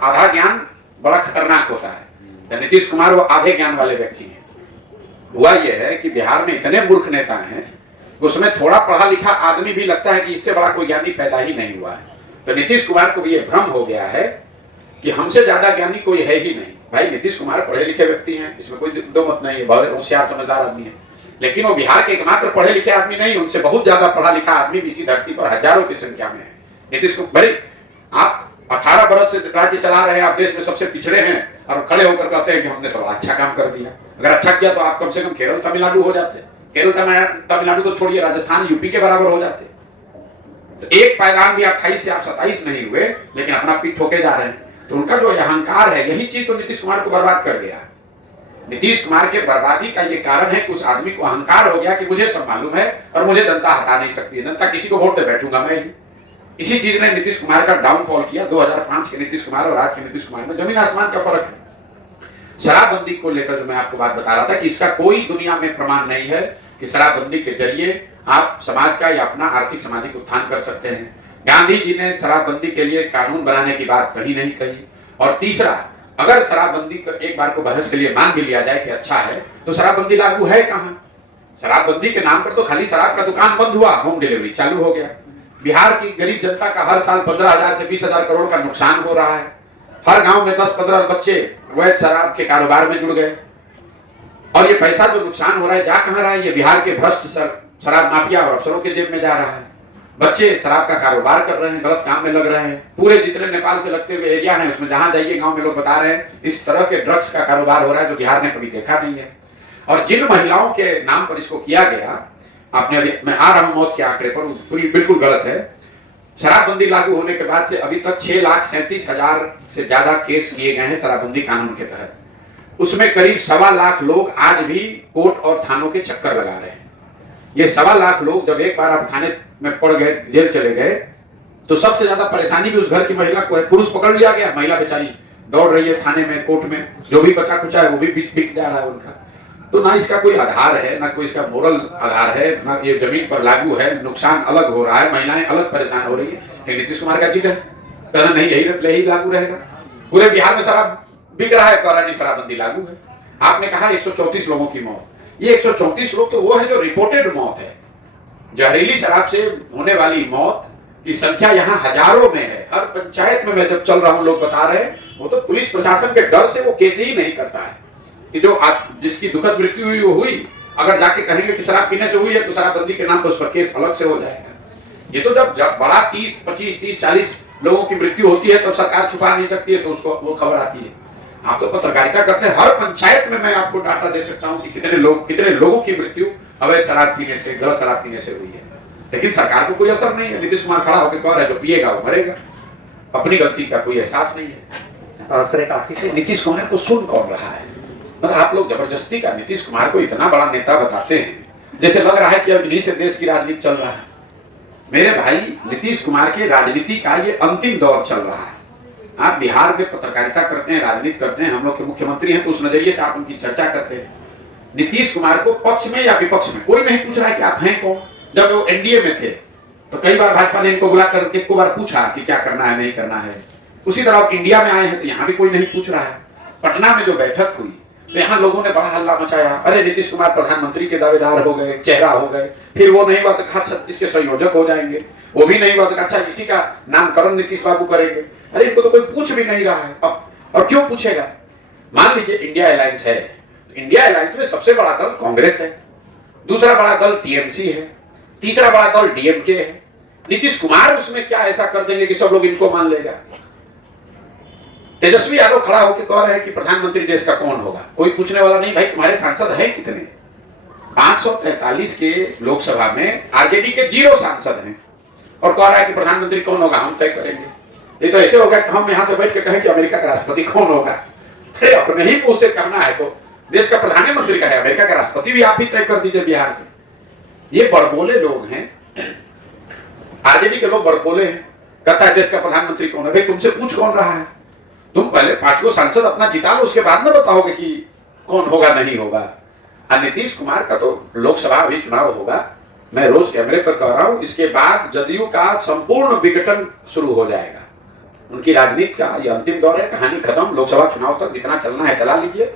आधा ज्ञान बड़ा खतरनाक होता है। नीतीश कुमार वो आधे ज्ञान वाले व्यक्ति हैं। हुआ यह है कि बिहार में इतने मूर्ख नेता हैं, उसमें थोड़ा पढ़ा लिखा आदमी भी लगता है कि इससे बड़ा कोई ज्ञानी पैदा ही नहीं हुआ है। तो नीतीश कुमार को भी ये भ्रम हो गया है कि हमसे ज्यादा ज्ञानी कोई है ही नहीं। भाई नीतीश कुमार पढ़े लिखे व्यक्ति हैं, इसमें कोई दो मत नहीं है, बहुत होशियार समझदार आदमी है, लेकिन वो बिहार के एकमात्र पढ़े लिखे आदमी नहीं, उनसे बहुत ज्यादा पढ़ा लिखा आदमी भी इसी धरती पर हजारों की संख्या में है। नीतीश कुमार, आप 18 बरस से राज्य चला रहे हैं, आप देश में सबसे पिछड़े हैं और खड़े होकर कहते हैं कि हमने तो अच्छा काम कर दिया। अगर अच्छा किया तो आप कम से कम केरल तमिलनाडु हो जाते, केरल तमिलनाडु तो छोड़िए, राजस्थान यूपी के बराबर हो जाते। तो एक पायदान भी 28 से आप 27 नहीं हुए, लेकिन अपना पीठ ठोके जा रहे हैं। तो उनका जो अहंकार है, यही चीज तो नीतीश कुमार को बर्बाद कर गया। नीतीश कुमार के बर्बादी का ये कारण है कि उस आदमी को अहंकार हो गया कि मुझे सब मालूम है और मुझे जनता हटा नहीं सकती, जनता किसी को वोट दे बैठूंगा मैं ही। इसी चीज ने नीतीश कुमार का डाउनफॉल किया। 2005 के नीतीश कुमार और आज के नीतीश कुमार में जमीन आसमान का फर्क है। शराबबंदी को लेकर जो मैं आपको बात बता रहा था कि इसका कोई दुनिया में प्रमाण नहीं है कि शराबबंदी के जरिए आप समाज का या अपना आर्थिक सामाजिक उत्थान कर सकते हैं। गांधी जी ने शराबबंदी के लिए कानून बनाने की बात कहीं नहीं कही। और तीसरा, अगर शराबबंदी एक बार को बहस के लिए मान भी लिया जाए कि अच्छा है, तो शराबबंदी लागू है कहां? शराबबंदी के नाम पर तो खाली शराब का दुकान बंद हुआ, होम डिलीवरी चालू हो गया। बिहार की गरीब जनता का हर साल 15,000 से 20,000 करोड़ का नुकसान हो रहा है। हर गांव में 10-15 बच्चे वैध शराब के कारोबार में जुड़ गए। और ये पैसा जो नुकसान हो रहा है जा कहां रहा है? ये बिहार के भ्रष्ट शराब माफिया और अफसरों के जेब में जा रहा है। बच्चे शराब का कारोबार कर रहे हैं, गलत काम में लग रहे हैं। पूरे जितने नेपाल से लगते हुए एरिया हैं, उसमें जहां जाइए गांव में लोग बता रहे हैं इस तरह के ड्रग्स का कारोबार हो रहा है जो बिहार ने कभी देखा नहीं है। और जिन महिलाओं के नाम पर इसको किया गया, आपने अभी, मैं आ रहा हूं मौत के आंकड़े पर, बिल्कुल गलत है। शराबबंदी लागू होने के बाद से अभी तक 6,37,000 से ज्यादा केस किए गए हैं शराबबंदी कानून के तहत। उसमें करीब 1.25 लाख लोग आज भी कोर्ट और थानों के चक्कर लगा रहे हैं। ये 1.25 लाख लोग जब एक बार आप थाने में पड़ गए, जेल चले गए, तो सबसे ज्यादा परेशानी भी उस घर की महिला को है। पुरुष पकड़ लिया गया, महिला बेचारी दौड़ रही है थाने में, कोर्ट में, जो भी बचा कुचा है वो भी बिक जा रहा है उनका। तो ना इसका कोई आधार है, ना कोई इसका मोरल आधार है, ना ये जमीन पर लागू है। नुकसान अलग हो रहा है, महिलाएं अलग परेशान हो रही है। नीतीश कुमार का जिद है, कहना नहीं यही लागू रहेगा। पूरे बिहार में शराब बिक रहा है, कह रहा नहीं शराबबंदी लागू है। आपने कहा 134 लोगों की मौत, ये 134 लोग तो वो है जो रिपोर्टेड मौत है। जहरीली शराब से होने वाली मौत की संख्या यहाँ हजारों में है। हर पंचायत में मैं जब चल रहा हूँ लोग बता रहे हैं, वो तो पुलिस प्रशासन के डर से वो केस ही नहीं करता है कि जो जिसकी दुखद मृत्यु हुई वो हुई। अगर जाके कहेंगे कि शराब पीने से हुई है तो शराबबंदी के नाम पर उस पर केस अलग से हो जाएगा। ये तो जब बड़ा 25, 30, 40 लोगों की मृत्यु होती है तो सरकार छुपा नहीं सकती है, तो उसको वो खबर आती है। आप तो पत्रकारिता करते हैं, हर पंचायत में मैं आपको डाटा दे सकता हूँ कि कितने लोगों की मृत्यु अवैध शराब पीने से, गलत शराब पीने से हुई है। लेकिन सरकार को कोई असर नहीं है। नीतीश कुमार खड़ा होकर कह रहा है जो पिएगा वो मरेगा। अपनी गलती का कोई एहसास नहीं है। नीतीश कुमार को सुन कौन रहा है? मतलब आप लोग जबरदस्ती का नीतीश कुमार को इतना बड़ा नेता बताते हैं, जैसे लग रहा है कि अब इन्हीं से देश की राजनीति चल रहा है। मेरे भाई, नीतीश कुमार की राजनीति का ये अंतिम दौर चल रहा है। आप बिहार में पत्रकारिता करते हैं, राजनीति करते हैं, हम लोग के मुख्यमंत्री हैं, तो उस नजरिए से आप उनकी चर्चा करते हैं। नीतीश कुमार को पक्ष में या विपक्ष में कोई नहीं पूछ रहा है कि आप हैं कौन। जब वो एनडीए में थे तो कई बार भाजपा ने इनको बुलाकर एक बार पूछा कि क्या करना है, नहीं करना है। उसी तरह आप इंडिया में आए हैं तो यहाँ भी कोई नहीं पूछ रहा है। पटना में जो बैठक हुई तो यहाँ लोगों ने बड़ा हल्ला मचाया, अरे नीतीश कुमार प्रधानमंत्री के दावेदार हो गए, चेहरा हो गए। फिर वो नहीं हुआ तो कहा इसके संयोजक हो जाएंगे, वो भी नहीं हुआ तो अच्छा इसी का नामकरण नीतीश बाबू करेंगे। अरे इनको तो कोई पूछ भी नहीं रहा है अब, और क्यों पूछेगा? मान लीजिए इंडिया अलायंस है, इंडिया अलायंस में सबसे बड़ा दल कांग्रेस है, दूसरा बड़ा दल टीएमसी है, तीसरा बड़ा दल डीएमके है। नीतीश कुमार उसमें क्या ऐसा कर देंगे कि सब लोग इनको मान लेगा? तेजस्वी यादव खड़ा होकर कह रहे हैं कि प्रधानमंत्री देश का कौन होगा, कोई पूछने वाला नहीं। भाई तुम्हारे सांसद हैं कितने? 543 के लोकसभा में आरजेडी के 0 सांसद हैं, और कह रहा है कि प्रधानमंत्री कौन होगा हम तय करेंगे। ये तो ऐसे होगा कि हम यहां से बैठ के कहें कि अमेरिका का राष्ट्रपति कौन होगा। अपने ही मुंह से करना है तो देश का प्रधानमंत्री का है, अमेरिका का राष्ट्रपति भी आप ही तय कर दीजिए बिहार से। ये बड़बोले लोग हैं, आरजेडी के लोग बड़बोले हैं। कहता है देश का प्रधानमंत्री कौन है। भाई तुमसे पूछ कौन रहा है? तुम पहले 5 को सांसद अपना जिता लो, उसके बाद में बताओगे कि कौन होगा नहीं होगा। और नीतीश कुमार का तो लोकसभा अभी चुनाव होगा, मैं रोज कैमरे पर कह रहा हूं, इसके बाद जदयू का संपूर्ण विघटन शुरू हो जाएगा। उनकी राजनीति का ये अंतिम दौर है, कहानी खत्म। लोकसभा चुनाव तक जितना चलना है चला लीजिए।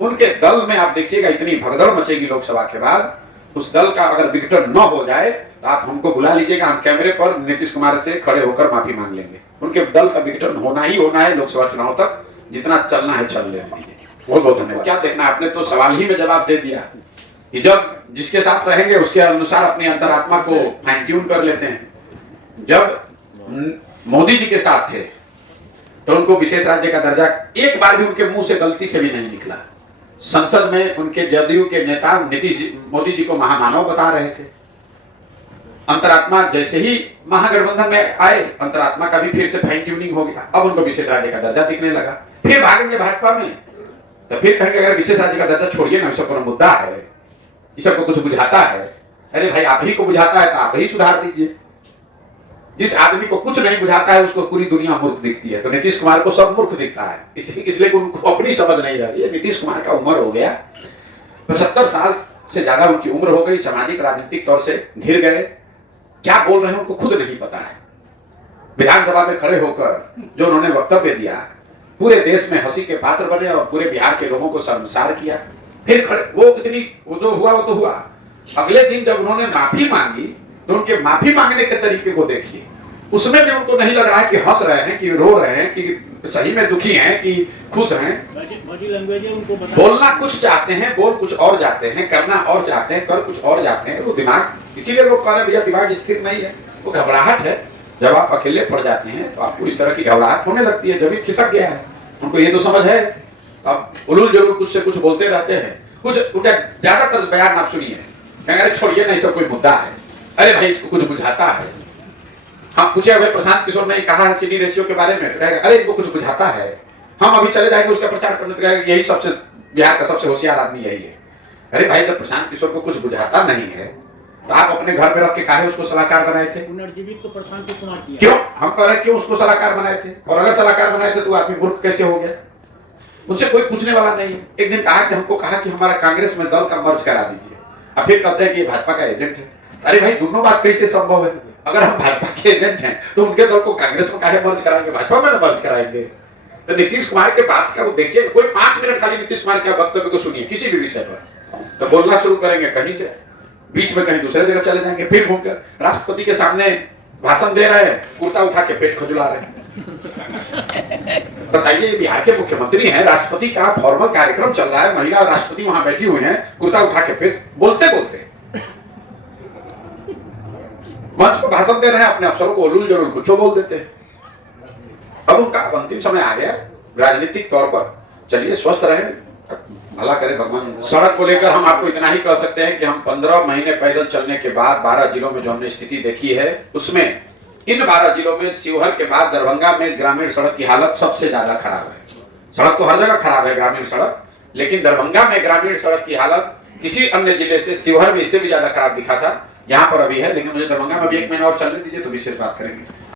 उनके दल में आप देखिएगा इतनी भगदड़ मचेगी लोकसभा के बाद, उस दल का अगर विघटन न हो जाए तो आप हमको बुला लीजिएगा, हम कैमरे पर नीतीश कुमार से खड़े होकर माफी मांग लेंगे। उनके दल का विघटन होना ही होना है लोकसभा चुनाव तक, जितना चलना है चल लेंगे। बहुत बहुत धन्यवाद। क्या देखना, आपने तो सवाल ही में जवाब दे दिया कि जब जिसके साथ रहेंगे उसके अनुसार अपनी अंतरात्मा को फाइन ट्यून कर लेते हैं। जब मोदी जी के साथ थे तो उनको विशेष राज्य का दर्जा एक बार भी उनके मुंह से गलती से भी नहीं निकला। संसद में उनके जदयू के नेता मोदी जी को महामानव बता रहे थे। अंतरात्मा जैसे ही महागठबंधन में आए, अंतरात्मा का भी फिर से फाइन ट्यूनिंग हो गया। अब उनको विशेष राज्य का दर्जा दिखने लगा, फिर भागेंगे भाजपा में, तो फिर कहेंगे अगर विशेष राज्य का दर्जा छोड़िए ना, इससे पूरा मुद्दा है, इस सबको कुछ बुझाता है। अरे भाई, आप ही को बुझाता है तो आप ही सुधार दीजिए। जिस आदमी को कुछ नहीं बुझाता है उसको पूरी दुनिया मूर्ख दिखती है। तो नीतीश कुमार को सब मूर्ख दिखता है, इसलिए उनको अपनी समझ नहीं रही है। नीतीश कुमार का उम्र हो गया, 75 साल से ज्यादा उनकी उम्र हो गई, सामाजिक राजनीतिक तौर से घिर गए, क्या बोल रहे हैं उनको खुद नहीं पता है। विधानसभा में खड़े होकर जो उन्होंने वक्तव्य दिया, पूरे देश में हंसी के पात्र बने और पूरे बिहार के लोगों को शर्मसार किया। फिर खड़े वो जो हुआ वो तो हुआ। अगले दिन जब उन्होंने माफी मांगी तो उनके माफी मांगने के तरीके को देखिए, उसमें भी उनको नहीं लग रहा है कि हंस रहे हैं, कि रो रहे हैं, कि सही में दुखी हैं, कि खुश हैं। बॉडी लैंग्वेज है उनको बोलना कुछ चाहते हैं, बोल कुछ और जाते हैं, करना और चाहते हैं, कर कुछ और जाते हैं। वो दिमाग, इसीलिए लोग कह रहे हैं भैया दिमाग स्थिर नहीं है, वो घबराहट है। जब आप अकेले पड़ जाते हैं तो आपको इस तरह की घबराहट होने लगती है, जब भी खिसक गया है। उनको ये तो समझ है, अब उलूल जरूर कुछ से कुछ बोलते रहते हैं। कुछ उनका ज्यादातर बयान आप सुनिए, अरे छोड़िए नहीं, सब कोई मुद्दा है, अरे भाई इसको कुछ बुझाता है। हम पूछे भाई प्रशांत किशोर ने कहा है सीडी रेशियो के बारे में, अरे इनको कुछ बुझाता है, हम अभी चले जाएंगे उसका प्रचार करने, तो यही सबसे बिहार का सबसे होशियार आदमी यही है। अरे भाई, जब प्रशांत किशोर को कुछ बुझाता नहीं है तो आप अपने घर में रख के काहे उसको सलाहकार बनाए थे? पुनर्जीवित तो प्रशांत कुमार किया। क्यों? हम कह रहे हैं क्यों उसको सलाहकार बनाए थे? और अगर सलाहकार बनाए थे तो आदमी मूर्ख कैसे हो गया? उनसे कोई पूछने वाला नहीं। एक दिन कहा कि हमको कहा कि हमारा कांग्रेस में दल का मर्ज करा दीजिए, अब फिर कहते हैं कि भाजपा का एजेंट है। अरे भाई, दोनों बात कैसे संभव है? अगर हम भाजपा के एजेंट हैं तो उनके दल को कांग्रेस में काहे मर्ज कराएंगे, भाजपा में मर्ज कराएंगे? तो नीतीश कुमार के बात का वो देखिए, कोई 5 मिनट खाली नीतीश कुमार के वक्तव्य को सुनिए किसी भी विषय पर, तो बोलना शुरू करेंगे कहीं से, बीच में कहीं दूसरे जगह चले जाएंगे, फिर घूमकर राष्ट्रपति के सामने भाषण दे रहे हैं, कुर्ता उठा के पेट खजुला रहे हैं। बताइए, बिहार के मुख्यमंत्री हैं, राष्ट्रपति का फॉर्मल कार्यक्रम चल रहा है, महिला राष्ट्रपति वहां बैठी हुई हैं, कुर्ता उठा के पेट, बोलते बोलते मंच पर भाषण दे रहे हैं, अपने अफसरों को उलूल जरूर कुछ बोल देते हैं। अब उनका अंतिम समय आ गया राजनीतिक तौर पर। चलिए, स्वस्थ रहे, भला करे भगवान। सड़क को लेकर हम आपको इतना ही कह सकते हैं कि हम 15 महीने पैदल चलने के बाद 12 जिलों में जो हमने स्थिति देखी है, उसमें इन 12 जिलों में शिवहर के बाद दरभंगा में ग्रामीण सड़क की हालत सबसे ज्यादा खराब है। सड़क तो हर जगह खराब है, ग्रामीण सड़क, लेकिन दरभंगा में ग्रामीण सड़क की हालत किसी अन्य जिले से, शिवहर में इससे भी ज्यादा खराब दिखा था, यहाँ पर अभी है। लेकिन मुझे दरभंगा में भी 1 महीना और चलने दीजिए तो विशेष बात करेंगे।